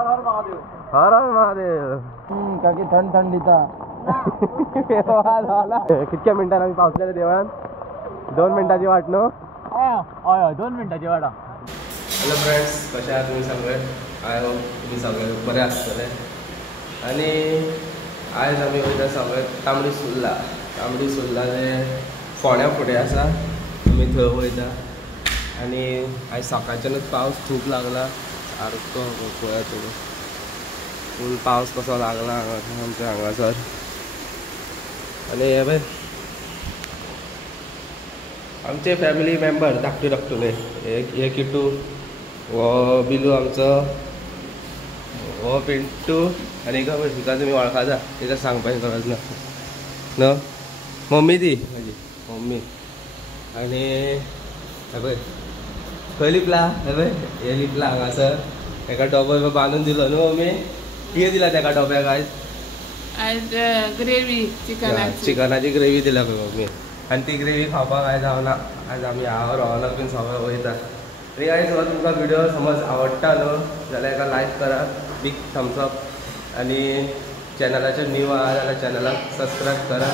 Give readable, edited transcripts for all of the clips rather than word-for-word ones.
हर हर महादेव. का की थंड थंडीचा. कितक्या मिनिटांनी आम्ही पावसल्या देवळात. 2 मिनिटाची वाट न्हू. हय 2 मिनिटाची वाट. हॅलो फ्रेंड्स, कशे आहात तुम्ही सगळे? आय होप तुम्ही सगळे बरे आसतले. आणि आयज आमी वयता सगळे तांबडी सुर्ला जे फोण्या फुडें आसा, आमी थंय वयता. आणि आयज सकाळच्यानूच पावस खूब लागला. सारको पळया तुमी फूल पावस कसो लागला आमच्या हांगासर. आणि हे पळय आमचे फॅमिली मेंबर धाकटुले. हे किटू, वो बिलू आमचो, वो पिंटू, आनी हिका तुमी वळखाता, तिका सांगपाची गरज ना न्हू. मम्मी ती म्हाजी मम्मी. आनी हे पळय खंय लिपला, हे पळय हे लिपला हांगासर. एका डबो बांदून दिलो न्हू मम्मी. कितें दिला तेका डब्याक आयज? आज ग्रेवी चिकनाची ग्रेवी दिला पळय मम्मी. आनी ती ग्रेवी खावपाक आयज हांव आयज आमी हांव रोहनाक बीन सगळे वयता. आनी आयज हो तुमकां व्हिडिओ समज आवडटा न्हू जाल्यार एका लायक करा, बीग थम्सअप. आनी चॅनलाचेर न्यू आहा जाल्यार चॅनलाक सबस्क्रायब करा.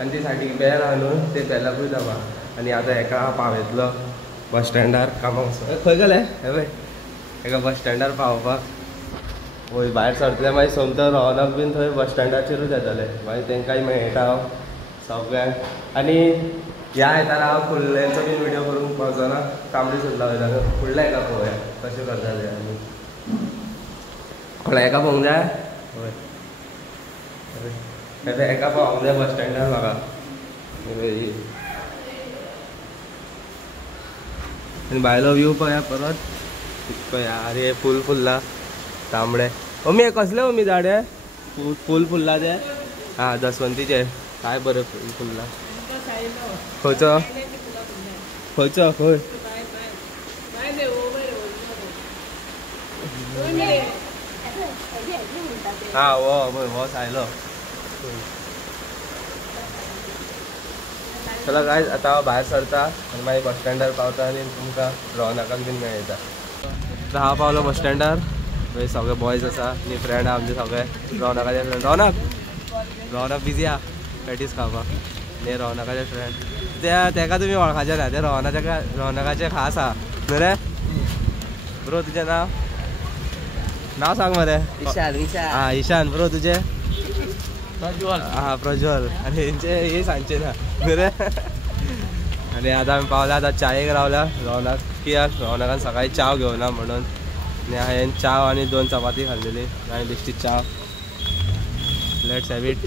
आनी ती सायडीक बेल आहा न्हू, ते बेलाकूय दाबा. आनी आतां एका पावयतलो बस स्टँडार कामाक वचून. खंय गेले हे पळय एका बस स्टँडार पावोवपाक. वय भायर सरतले मागीर सोमतो रोहनाक बीन थंय बस स्टँडाचेरूच येतले. मागीर तेंकांय मेळटा हांव सगळ्यांक. आनी ह्या आयतारा हांव कुल्ल्यांचो बीन व्हिडिओ करूंक पावचो ना. तांबडी सुर्ला वयता न्हू, फुडल्या एका पळोवया कशें करता तें आमी. फुडल्या एका पळोवंक जाय. हय एका पावोंक जाय बस स्टँडार म्हाका. आनी भायलो व्यू पळया परत पळया. अरे फूल फुल्ला तांबडे. मम्मी हे कसले मम्मी झाड आहे? फूल फुल्ला ते हां दसवंतीचे. काय बरें फूल फुल्ला. खंयचो खंयचो खंय? हां वो सायलो. चला काय आता हांव भायर सरता आनी मागीर बस स्टँडार पावता आनी तुमकां रोहनाकाक बीन मेळयता. आतां हांव पावलो बस स्टँडार. थंय सगळे बॉयज आसा आनी फ्रेंड आहा आमचे सगळे. रोहनाकाचे फ्रेंड. रोहनाक बिजी आहा पॅटीस खावपाक. आनी रोहनाकाचे फ्रेंड तेका तुमी वळखाचे ना, ते रोहनाकाचे खास आहा न्हू रे. ब्रो तुजें नांव सांग मरे. हां ईशान. ब्रो तुजें? प्रज्वल. हां प्रज्वल. आनी हेंचे हे सांगचे ना न्हू रे. आनी आतां आमी पावल्या आतां चायेक रावल्या रोहनाक. कित्याक रोहनाकान सकाळी चाव घेवना म्हणून. आनी हांवें चाव आनी 2 चपाती खाल्लेली आनी बेश्टी चाव. Let's have it.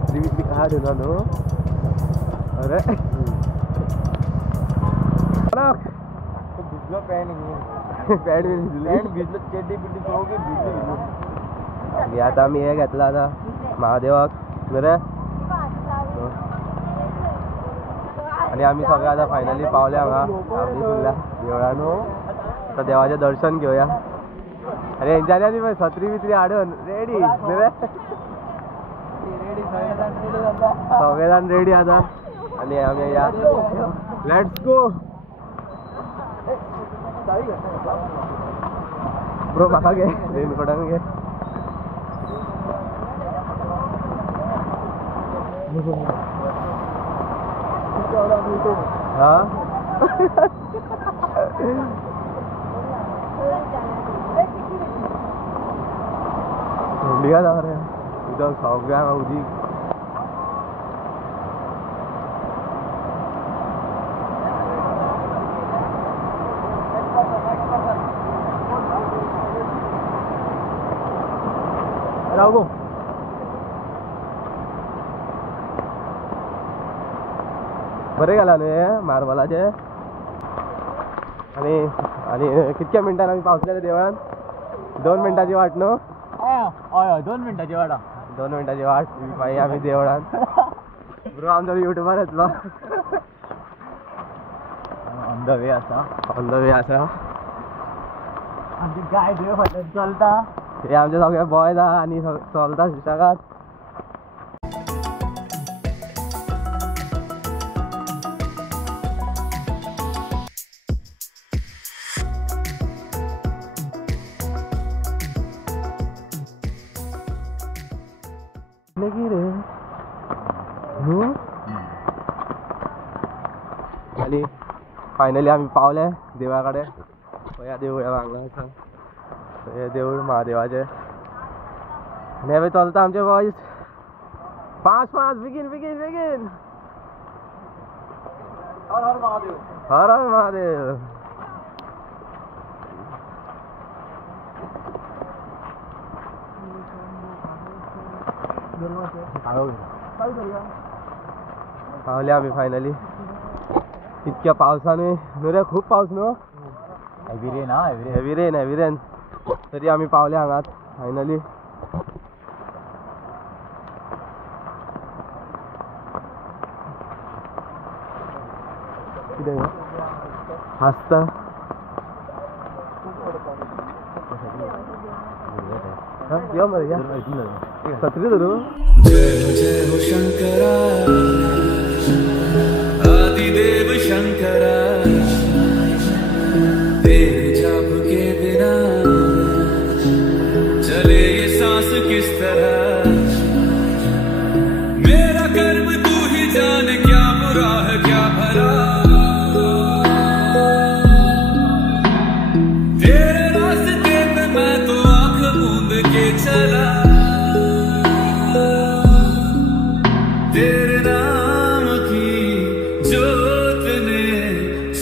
छत्री बित्री कहा ठेवला नो. अरे पॅन्ट घेऊन पॅन्ट भिजली भिजलं चेड्डी बिड्डी सगळी भिजली. आता आम्ही हे घेतला आता महादेवाक बरे. आणि आम्ही सगळे आता फायनली पावले हांगा आमच्या देवळानो. आता देवाचे दर्शन घेऊया. अरे यांच्यानी आधी पण छत्री बित्री हाडून रेडी बरे. सगळेजण रेडी आता आणि आम्ही या लेट्स गो. ब्रो म्हाका घे रेनकोटान घे. हा लिया जा रहे इधर सौंप गया उदी. राहू बरे गेला न्हू मार्बलाचे. आणि आणि कितक्या मिनटान आम्ही पावसलेले देवळान. 2 मिनटाची वाट न्हू. हय 2 मिनटाची वाडा. 2 मिनटाची वाट मागीर आम्ही देवळान. ब्रो आमचो युट्यूबर येतलो. ऑन द वे आसा. ऑन द वे आसा. आमची गाय देव फाटल्यान चलता. हे आमचे सगळे बॉयज आहा आणि चलता सुशेगाद. की रे आणि फायनली आम्ही पावले देवळाकडे. या देऊळ वांगला आसा. हे देऊळ महादेवाचे. आणि हे चलता आमचे बॉयज. 5 बेगीन बेगीन बेगीन. हर हर महादेव. हर हर महादेव. पावले आम्ही फायनली. इतक्या पावसाने नुरे खूप पाऊस न्हू. हेवी रेन हा हेवी रेन तरी आम्ही पावले हांगात फायनली. कितें हसता यो मरे या छत्री धरू. जय जय हो शंकरा आदिदेव शंकरा. तेरे जाप के बिना चले ये सांस किस तरह. मेरा कर्म तू ही जाने क्या बुरा है क्या भला. तेरे रास्ते पे मैं तो आंख मूंद के चला. तेरे नाम की जोत ने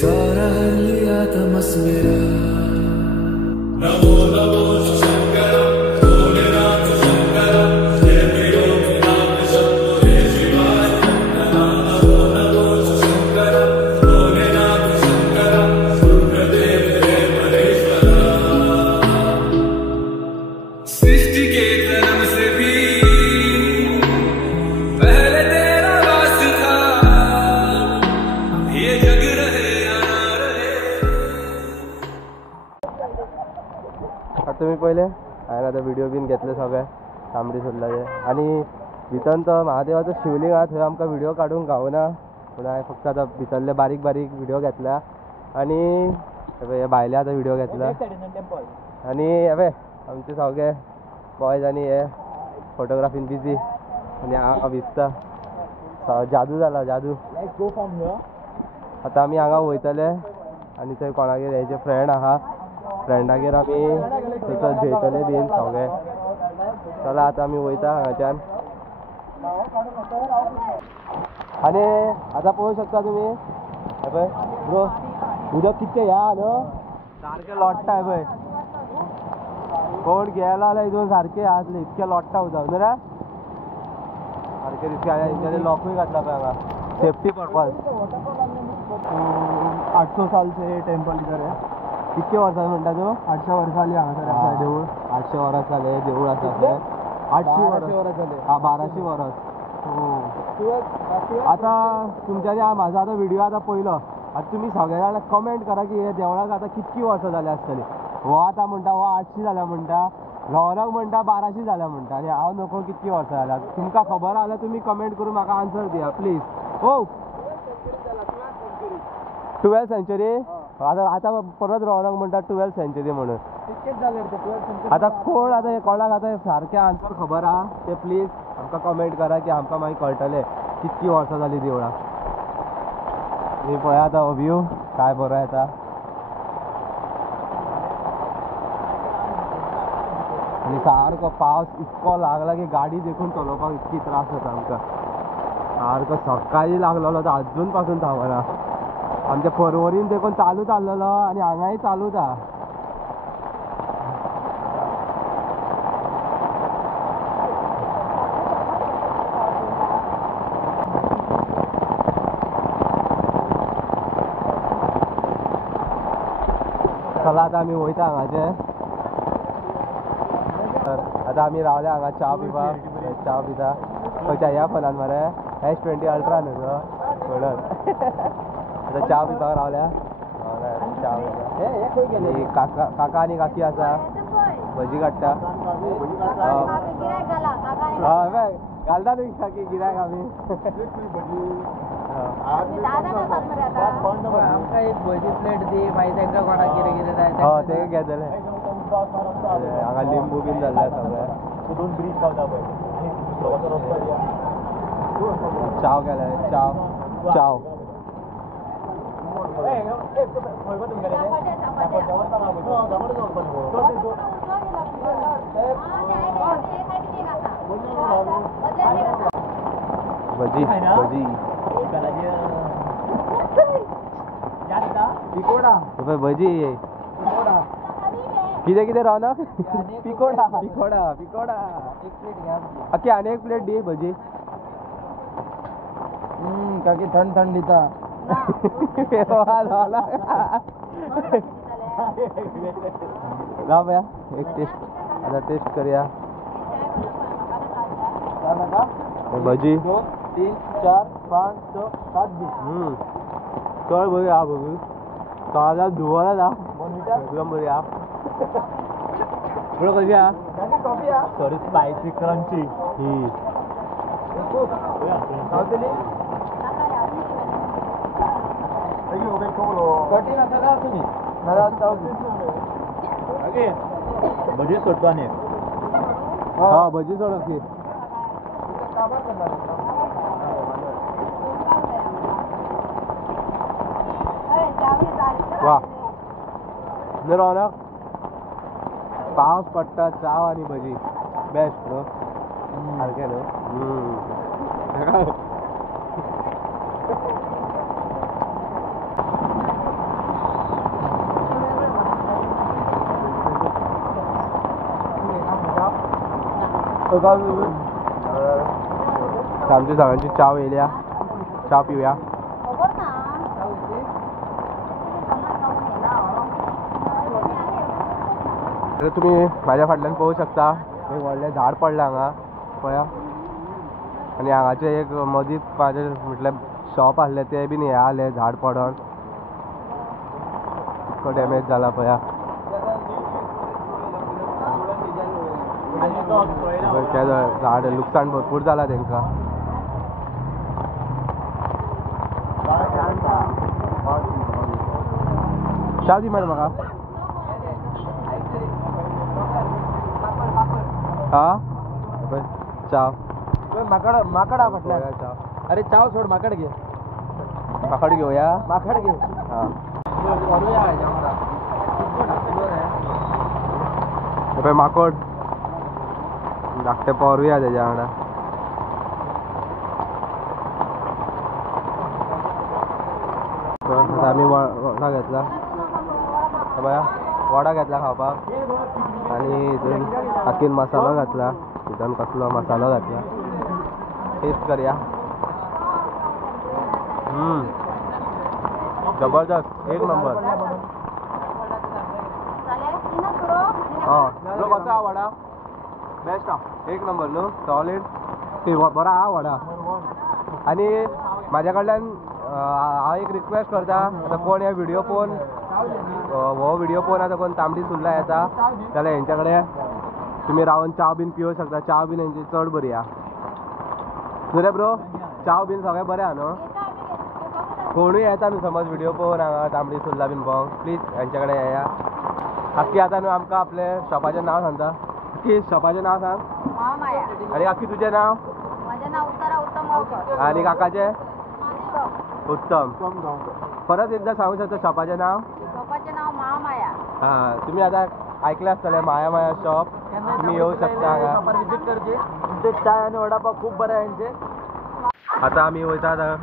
सारा लिया तमस मेरा. नमो नमो शंकर भोलेनाथ शंकर. जय मेरे नाम शंभो हे शिवाय. नमो नमो शंकर भोलेनाथ शंकर. रुद्रदेव हे महेश्वरा. सृष्टि के जन्म से भी पहले तेरा वास था. ये जग रहे या ना रहे. तुम्ही पहिले हांवें आतां व्हिडिओ बीन घेतले सगळे तांबडी सुर्लाचे. आणि भितर तो महादेवाचो शिवलिंग आहा थंय आमकां व्हिडिओ काडूंक गावना. पूण हांवें फक्त आतां भितरले बारीक बारीक व्हिडिओ घेतल्या. आणि हे भायले आतां व्हिडिओ घेतला. आणि हे आमचे सगळे बॉयज आणि हे फोटोग्राफीन बिजी. आणि हांगा भिजता जादू जाला जादू. आतां आमी हांगा वयतले आणि थंय कोणागेर हेजे फ्रेंड आहा. फ्रेंडागेर आमी थंयसर जेयतले बीन सगळे. चला आतां आमी वयता हांगाच्यान. आणि आतां पळोवंक शकता तुमी हे पळय ब्रो उदक कितकें ह्या न्हू सारकें लोट्टा. हे पळय कोण गेला जाल्यार हितून सारकें आसलें इतकें लोट्टा उदक न्हू रे. सारकें दिसता. हेंच्यांनी लॉकूय घातला पळय हांगा सेफ्टी पर्पज. 800 साल से टेम्पल इधर है. कितके वर्सां म्हणटा तू? 800 वर्सां जाली हांगासर देवूळ. 800 वर्स जाले देवूळ आसा थंय. 800 वर्स जाले. हा 1200 वर्स. आता तुमच्यानी माझा आता व्हिडिओ आता पयलो. आता तुम्ही सगळ्या जाणां कमेंट करा की हे देवळाक आता कितकी वर्सां जाली आसतली. हो आता म्हणटा हो 800 जाल्या म्हणटा, रौनक म्हणटा 1200 जाल्या म्हणटा आनी हांव नको कितकी वर्सां जाल्या. तुमकां खबर आहा जाल्यार तुम्ही कमेंट करून म्हाका आन्सर दिया प्लीज. हो 12th सेंचुरी. आता परत रौनक म्हणटा 12th सेंचुरी म्हणून. आता कोण आता कोणाक आता सारखे आन्सर खबर आहा ते प्लीज आमकां कमेंट करा की आमकां मागीर कळटलें कितकी वर्सां जाली देवळाक. हे पळया आतां हो व्यू काय बरो येता. आनी सारको पावस इतको लागला की गाडी देखून चलोवपाक इतकी त्रास जाता आमकां. सारको सकाळी लागलेलो तो अजून पासून थांबना. आमच्या पर्वरीन देखून चालूच आसलेलो आनी हांगाय चालूच आहा. चला आता आमी वयता हांगाचे. तर आता आमी रावल्या हांगा च्या पिवपाक. च्या पिता खंयच्या ह्या फोनान मरे S20 अल्ट्रा न्हू तो म्हणून आता च्या पिवपाक रावल्या. च्या पिवपाक काका आनी काकी आसा भजी काडटा. हय बाय घालता न्हू काकी गिरायक आमी. आमकां एक भजी प्लेट दी मागीर तांकां कोणाक कितें कितें जाय ते घेतले. हांगा लिंबू बीन जाल्ले सगळे. दोन ब्रीज गावता पळय चाव केले. चाव चाव भजी भजी पिकोडा भजी कितें कितें रौनक पिकोडा पिकोडा पिकोडा एक प्लेट घ्या. ओके आनी एक प्लेट दी भजी. काकी थंड थंड दिता. ना भैया एक टेस्ट आता टेस्ट करूया. भजी 2 3 4 5 6 7 चल बघूया हा बघू काला धुवायला ना एकदम बरी हा. कशी हा कॉफी आ सॉरी स्पायसी क्रंची. कठीण असं का तुम्ही भजी सोडतो आणि हा भजी सोडत की वा रौनक पावस पडटा चाव आणि भजी बेस्ट न्हू सारकें न्हू. आमची सगळ्यांची चाव येयल्या. चा पिवया. तर तुम्ही माझ्या फाटल्यान पळोवंक शकता एक व्हडलें झाड पडलें हांगा पळया. आनी हांगाचे एक मदींच म्हाजे म्हटल्यार शॉप आसलें ते बीन हे आसलें झाड पडोन इतको डॅमेज जाला पळया. झाड लुकसाण भरपूर जाला तांकां. चा दी मरे म्हाका. हा चाव माकड माकड हा म्हटलं. चाव. अरे चाव सोड माकड घे. माकड घेऊया. माकड घे. हा माकड धाकटे पोरूया तेज्या वांगडा. आता आमी वडा घेतला बया. वडा घेतला खावपाक आनी हितून हातीन मसालो घातला. हितून कसलो मसालो घातला टेस्ट करया. जबरदस्त एक नंबर. लो कसो हा वडा बेस्ट हा एक नंबर न्हू सॉलिड बरा हा वडा आणि माझ्या कडल्यान हांव एक रिक्वेस्ट करता आता कोण ह्या व्हिडिओ पळोवन हो व्हिडिओ पळोवन आता कोण तांबडी सुर्ला येता जाल्यार हेंच्या कडेन तुम्ही रावन चाव बीन पिवूं शकता चाव बीन हेंची चड बरी हा न्हू रे ब्रो चाव बीन सगळें बरें हा न्हू कोणूय येता न्हू समज व्हिडिओ पळोवन हांगा तांबडी सुर्ला बीन पळोवंक प्लीज हेंच्या कडेन येया आख्खी आतां न्हू आमकां आपले शॉपाचें नांव सांगता आख्खी शॉपाचें नांव सांग महामाया. आनी आख्खी तुजें नांव माझे नाव उत्तम गावकर. आनी काकाचें उत्तम परत एकदा सांगू शकता शॉपाचें नाव शॉपाचे नाव महामाया. हां तुम्ही आता ऐकलं असतलें माया माया शॉप तुम्ही येऊ शकता हांगा विजिट करची ते चाय आणि वडापाव खूप बरे आहे यांचे. आता आम्ही वयता आतां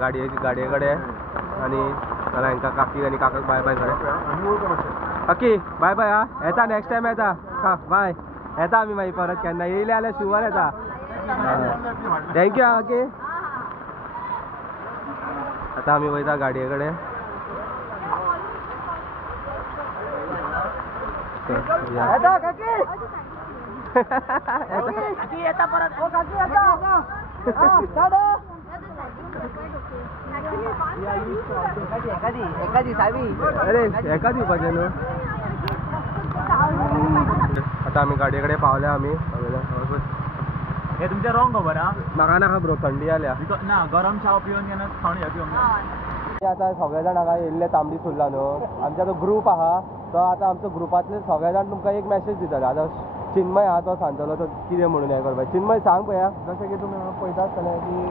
गाडये कडेन आनी जाल्यार हांकां काकी आनी काकाक बाय बाय करें काकी बाय बाय हा येता नेक्स्ट टायम येता हा बाय येता आमी मागीर परत केन्ना येयले जाल्यार शुवर येता थँक्यू हा काकी आता आम्ही वयता गाडये कडेन अरे एका दिवपाचें न्हू आता आमी गाडये कडेन पावले आमी हे तुमचे रॉंग खबर हा म्हाका नाका ब्रो थंडी जाल्या ना गरम चाव पिवन घेवन थंड ह्या पिवन आता सगळे जाण हांगा येयल्ले तांबडी सुर्ला न्हू आमचा तो ग्रूप आहा तो आता आमचो ग्रुपांतले सगळे जाण तुमकां एक मेसेज दितले आता चिन्मय आहा तो सांगतलो तो कितें म्हणून हें करपाक चिन्मय सांग पळया जशें की तुमी पळयता आसतले की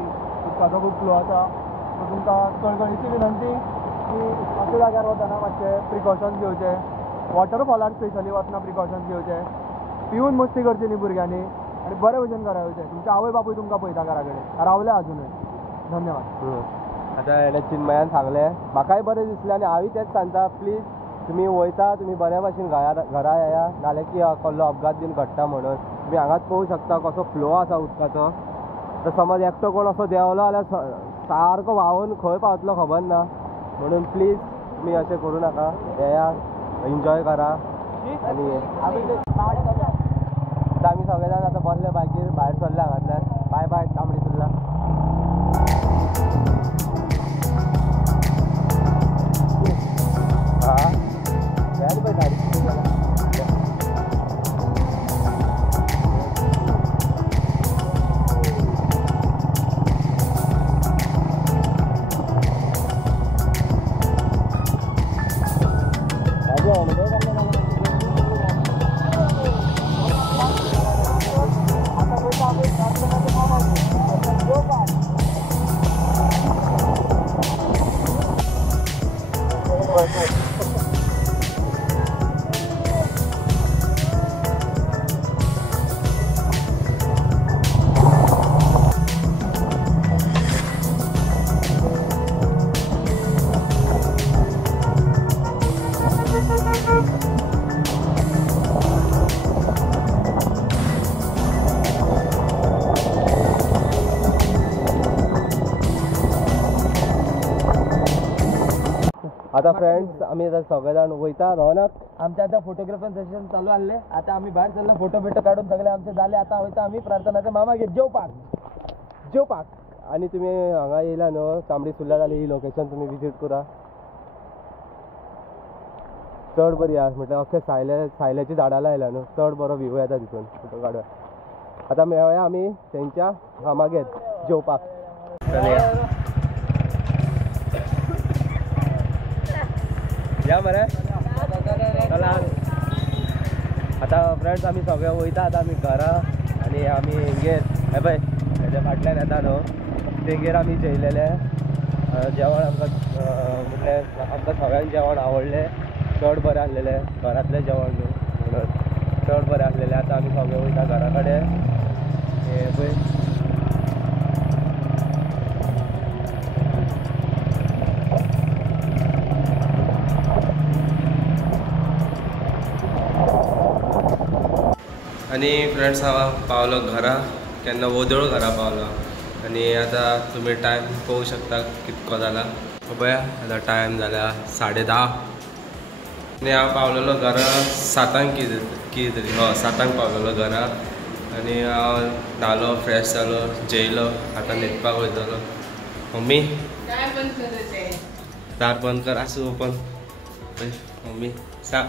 उदकाचो खूब फ्लो आसा सो तुमकां कळकळीची विनंती की अशा जाग्यार वतना मातशे प्रिकॉशन्स घेवचे वॉटरफॉलार स्पेशली वतना प्रिकॉशन्स घेवचे पिवन मस्ती करची न्ही भुरग्यांनी आनी बरे भशेन घरा येवचें तुमचे आवय बापूय तुमकां पळयता घरा कडेन रावले अजुनूय धन्यवाद आता हेणे चिन्मयान सांगलें म्हाकाय बरें दिसलें आनी हांवूय तेंच सांगता प्लीज तुमी वयता तुमी बऱ्या भशेन घरा येया नाल्यार की कसलो अपघात बीन घडटा म्हणून तुमी हांगाच पळोवं शकता कसो फ्लो आसा उदकाचो तर समज एकटो कोण असो देंवलो जाल्यार सारको व्हांवून खंय पावतलो खबर ना म्हणून प्लीज तुमी अशें करूं नाका येया एन्जॉय करा आनी आमी सगळे जाण आतां बसले बायकीर भायर सरले हांगांतल्यान बाय बाय तांबडी सुर्ला हां यार पळय गाडी आता फ्रेंड्स आम्ही आता सगळे जाण वयता रोहनाक आमचे आता फोटोग्राफर सेशन चालू आसले आता आम्ही भायर सरले फोटो बिटो काढून सगळे आमचे झाले आता वयता आम्ही प्रार्थनाच्या मामागेर जेवपाक आणि तुम्ही हांगा येयला न्हू तांबडी सुर्ला जाली ही लोकेशन तुम्ही विजीट करा चड बरी आसा म्हटल्यार अख्खे सायल्याची झाडां लायला न्हू चड बरो व्ह्यू येता तितून फोटो काडून आता मेळया आमी तेंच्या मामागेर जेवपाक या मरे चला आता फ्रेंड्स आमी सगळे वयता आता आमी घरा आनी आमी हेंगेर हे पळय हेज्या फाटल्यान येता न्हू तेंगेर आमी जेयलेले जेवण आमकां म्हटलें आमकां सगळ्यांक जेवण आवडलें चड बरें आसलेलें घरांतलें जेवण न्हू म्हणून चड बरें आसलेलें आता आमी सगळे वयता घरा कडेन हे पळय आणि फ्रेंड्स हांव पावलो घरा केन्ना वोदळ घरा पावलो आणि आता तुम्ही टायम पळोवंक शकता कितको जाला पळया आतां टायम जाला 10:30 आनी हांव पावलेलो घरा 7:00 कितें तरी 7 पावलेलो घरा आनी हांव न्हालो फ्रेश जालो जेयलो आतां न्हिदपाक वयतलो. मम्मी दार बंद कर आसूं ओपन. मम्मी सांग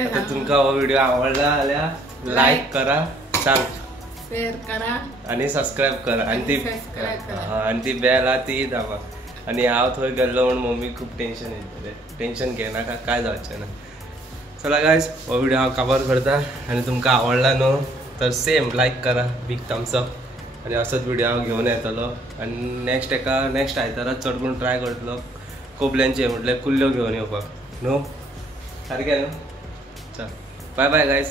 आता तुमकां हो व्हिडिओ आवडला जाल्यार लायक करा, सांग शेअर करा आणि सबस्क्राईब करा आणि ती बेल आहा ती दाबा. आणि हांव थंय गेल्लो म्हणून मम्मी खूप टेन्शन येतलें. टेन्शन घेनाका, काय जावचें ना. चला गायज हो व्हिडिओ हांव कवर करता आनी तुमकां आवडला न्हू तर सेम लायक करा, बिग थम्सअप आनी असोच व्हिडिओ हांव घेवन येतलो. आनी नेक्स्ट आयतारा चड करून ट्राय करतलो कोबल्यांचे म्हटल्यार कुल्ल्यो घेवन येवपाक न्हू. सारकें न्हू. चल बाय बाय गायज.